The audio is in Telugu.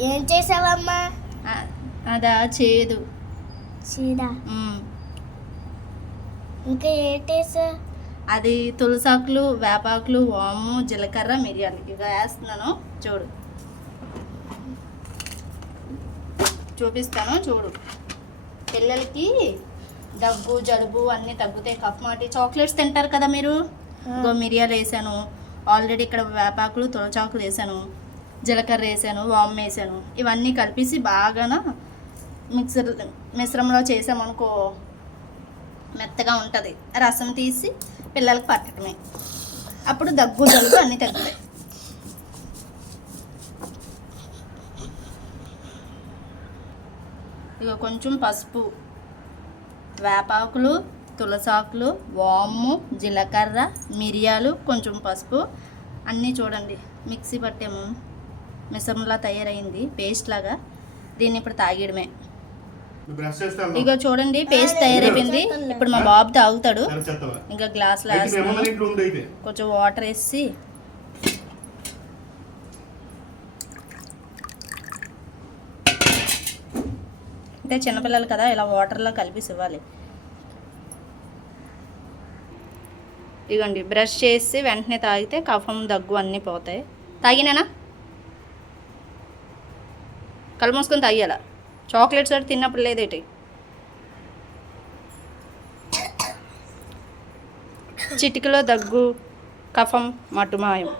ఏం చేసావమ్మా? అదా చేదు. చీర మ్మ్. ఇంకా ఏంటేసా అది తులసాకులు వేపాకులు వాము జీలకర్ర మిరియాలు. ఇక వేస్తున్నాను. చూడు. చూపిస్తాను చూడు. పిల్లలకి దగ్గు జలుబు అన్నీ తగ్గుతాయి. కఫ్ మాటి చాక్లెట్స్ తింటారు కదా మీరు? ఇంకో మిరియాలు వేసాను. ఆల్రెడీ ఇక్కడ వేపాకులు తులచాకులు వేసాను. జీలకర్ర వేసాను వామ్ వేసాను. ఇవన్నీ కలిపేసి బాగాన మిక్సర్ మిశ్రమంలో చేసామనుకో మెత్తగా ఉంటుంది. రసం తీసి పిల్లలకు పట్టడమే. అప్పుడు దగ్గు జలుబు అన్నీ తగ్గుతాయి. ఇక కొంచెం పసుపు వేపాకులు తులసాకులు వాము జీలకర్ర మిరియాలు కొంచెం పసుపు అన్నీ చూడండి. మిక్సీ పట్టాము మిశ్రమంలా తయారైంది పేస్ట్ లాగా. దీన్ని ఇప్పుడు తాగడమే ఇగో చూడండి పేస్ట్ తయారైపోయింది. ఇప్పుడు మా బాబు తాగుతాడు. ఇంకా అయితే కొంచెం వాటర్ వేసి. అంటే చిన్నపిల్లలు కదా ఇలా వాటర్లో కలిపేసి ఇవ్వాలి. ఇదిగోండి బ్రష్ చేసి వెంటనే తాగితే కఫం దగ్గు అన్నీ పోతాయి. తాగినానా? కళ్ళు మూసుకొని తాగేయాల? చాక్లెట్స్ అంటే తిన్నప్పుడు లేదేటి చిటికలో దగ్గు కఫం మటుమాయం.